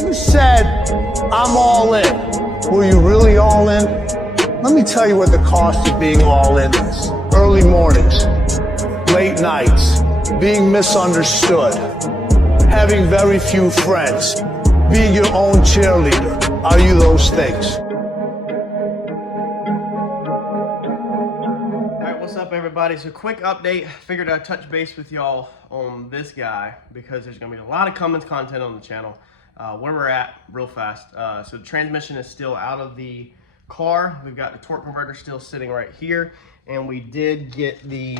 You said, I'm all in. Were you really all in? Let me tell you what the cost of being all in is. Early mornings, late nights, being misunderstood, having very few friends, being your own cheerleader. Are you those things? What's up, everybody? So quick update. Figured I'd touch base with y'all on this guy because there's gonna be a lot of Cummins content on the channel. Where we're at real fast. So the transmission is still out of the car. We've got the torque converter still sitting right here, and we did get the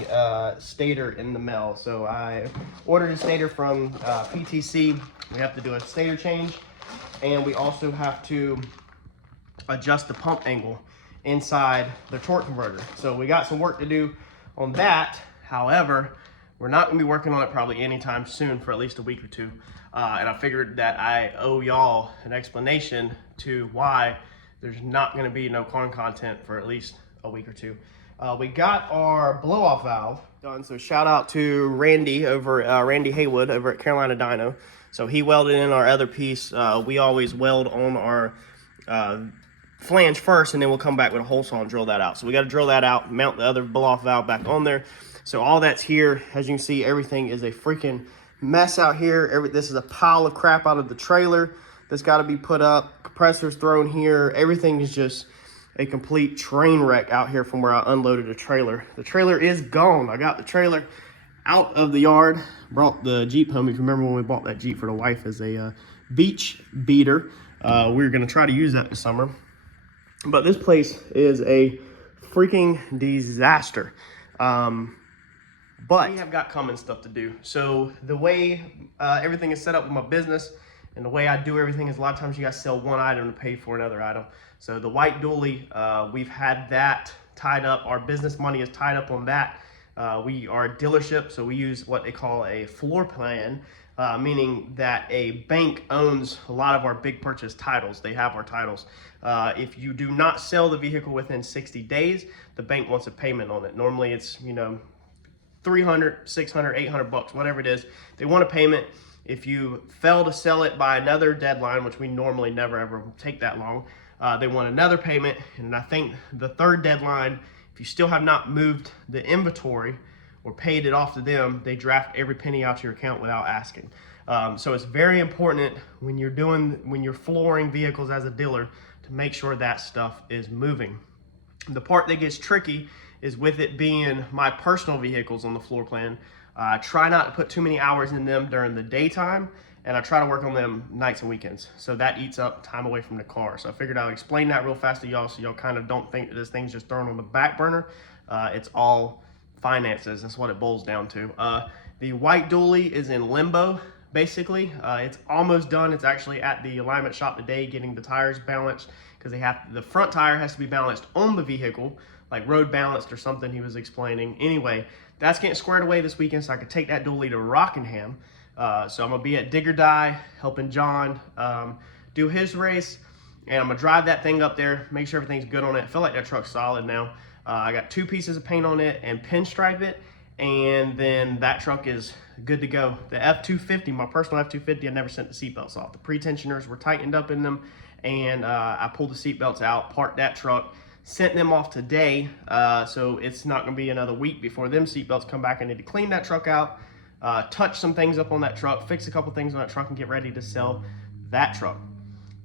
stator in the mail. So I ordered a stator from PTC. We have to do a stator change, and we also have to adjust the pump angle inside the torque converter. So we got some work to do on that. However, we're not gonna be working on it probably anytime soon for at least a week or two. And I figured that I owe y'all an explanation to why there's not gonna be no corn content for at least a week or two. We got our blow-off valve done, so shout out to Randy Randy Haywood over at Carolina Dyno. So he welded in our other piece. We always weld on our flange first, and then we'll come back with a hole saw and drill that out. So we got to drill that out, mount the other blow-off valve back on there. So all that's here. As you can see, everything is a freaking mess out here. This is a pile of crap out of the trailer that's got to be put up. Compressors thrown here. Everything is just a complete train wreck out here from where I unloaded the trailer. The trailer is gone. I got the trailer out of the yard, brought the Jeep home. If you remember when we bought that Jeep for the wife as a beach beater, we were going to try to use that this summer. But this place is a freaking disaster. But we have got Cummins stuff to do. So the way everything is set up with my business and the way I do everything is a lot of times you guys sell one item to pay for another item. So the white dually, we've had that tied up. Our business money is tied up on that. We are a dealership, so we use what they call a floor plan, meaning that a bank owns a lot of our big purchase titles. They have our titles. If you do not sell the vehicle within 60 days, the bank wants a payment on it. Normally it's, you know, 300, 600, 800 bucks, whatever it is. They want a payment. If you fail to sell it by another deadline, which we normally never ever take that long, they want another payment. And I think the third deadline, if you still have not moved the inventory or paid it off to them, they draft every penny out to your account without asking. So it's very important when you're flooring vehicles as a dealer to make sure that stuff is moving. The part that gets tricky is with it being my personal vehicles on the floor plan. I try not to put too many hours in them during the daytime, and I try to work on them nights and weekends. So that eats up time away from the car. So I figured I'll explain that real fast to y'all so y'all kind of don't think that this thing's just thrown on the back burner. It's all finances. That's what it boils down to. The white dually is in limbo, basically. It's almost done. It's actually at the alignment shop today getting the tires balanced because the front tire has to be balanced on the vehicle, like road balanced or something he was explaining. Anyway, that's getting squared away this weekend so I could take that dually to Rockingham. So I'm gonna be at Digger Die helping John do his race, and I'm gonna drive that thing up there, make sure everything's good on it. I feel like that truck's solid now. I got 2 pieces of paint on it and pinstripe it, and then that truck is good to go. The F-250, my personal F-250, I never sent the seatbelts off. The pre-tensioners were tightened up in them, and I pulled the seatbelts out, parked that truck, sent them off today, so it's not gonna be another week before them seatbelts come back. I need to clean that truck out, touch some things up on that truck, fix a couple things on that truck, and get ready to sell that truck.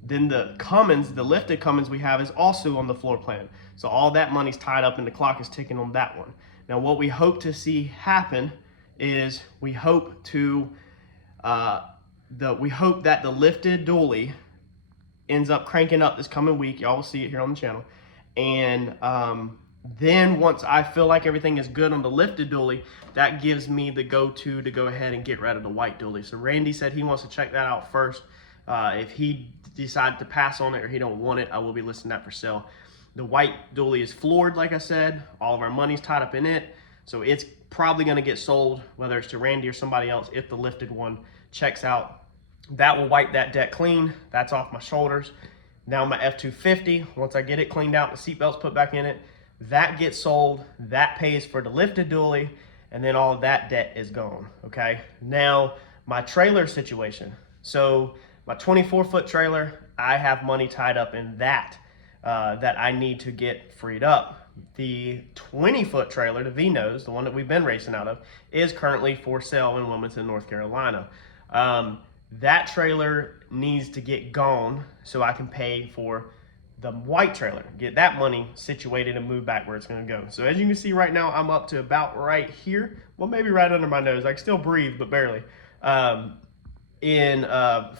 Then the Cummins, the lifted Cummins we have is also on the floor plan. So all that money's tied up and the clock is ticking on that one. Now what we hope to see happen is we hope that the lifted dually ends up cranking up this coming week. Y'all will see it here on the channel. And then once I feel like everything is good on the lifted dually, that gives me the go-to to go ahead and get rid of the white dually. So Randy said he wants to check that out first. If he decides to pass on it or he don't want it, I will be listing that for sale. The white dually is floored, like I said. All of our money's tied up in it. So it's probably gonna get sold, whether it's to Randy or somebody else, if the lifted one checks out. That will wipe that deck clean. That's off my shoulders. Now my F-250, once I get it cleaned out, the seatbelts put back in it, that gets sold, that pays for the lifted dually, and then all of that debt is gone, okay? Now, my trailer situation. So My 24-foot trailer, I have money tied up in that that I need to get freed up. The 20-foot trailer, the V-nose, the one that we've been racing out of, is currently for sale in Wilmington, North Carolina. That trailer needs to get gone so I can pay for the white trailer, get that money situated and move back where it's going to go. So as you can see right now, I'm up to about right here. Well, maybe right under my nose. I can still breathe, but barely. In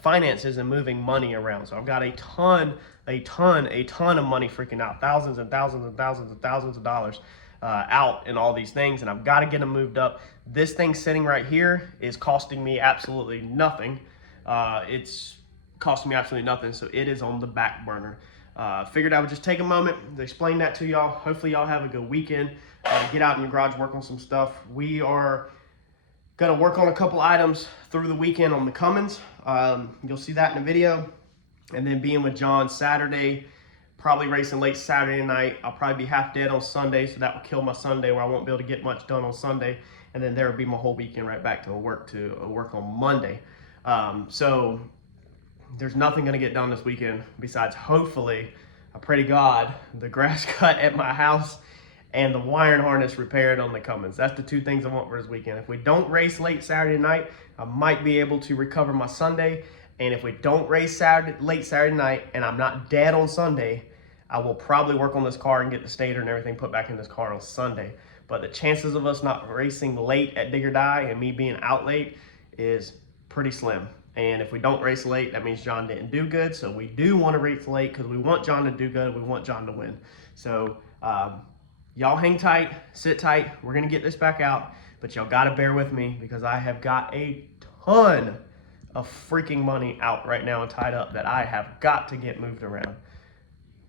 finances and moving money around. So I've got a ton of money freaking out, thousands and thousands and thousands and thousands of dollars out in all these things, and I've got to get them moved up. This thing sitting right here is costing me absolutely nothing. It's costing me absolutely nothing, so it is on the back burner. Figured I would just take a moment to explain that to y'all. Hopefully y'all have a good weekend. Get out in your garage, work on some stuff. We are gonna work on a couple items through the weekend on the Cummins. You'll see that in the video. And then being with John Saturday, probably racing late Saturday night. I'll probably be half dead on Sunday, so that will kill my Sunday where I won't be able to get much done on Sunday. And then there will be my whole weekend right back to work on Monday. So there's nothing gonna get done this weekend besides, hopefully, I pray to God, the grass cut at my house and the wiring harness repaired on the Cummins. That's the two things I want for this weekend. If we don't race late Saturday night, I might be able to recover my Sunday. And if we don't race late Saturday night and I'm not dead on Sunday, I will probably work on this car and get the stator and everything put back in this car on Sunday. But the chances of us not racing late at Dig or Die and me being out late is pretty slim. And if we don't race late, that means John didn't do good. So we do want to race late because we want John to do good. We want John to win. So y'all hang tight, sit tight. We're going to get this back out. But y'all got to bear with me because I have got a ton of freaking money out right now and tied up that I have got to get moved around.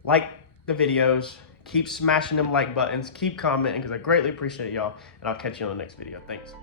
Like the videos. Keep smashing them like buttons. Keep commenting because I greatly appreciate y'all. And I'll catch you on the next video. Thanks.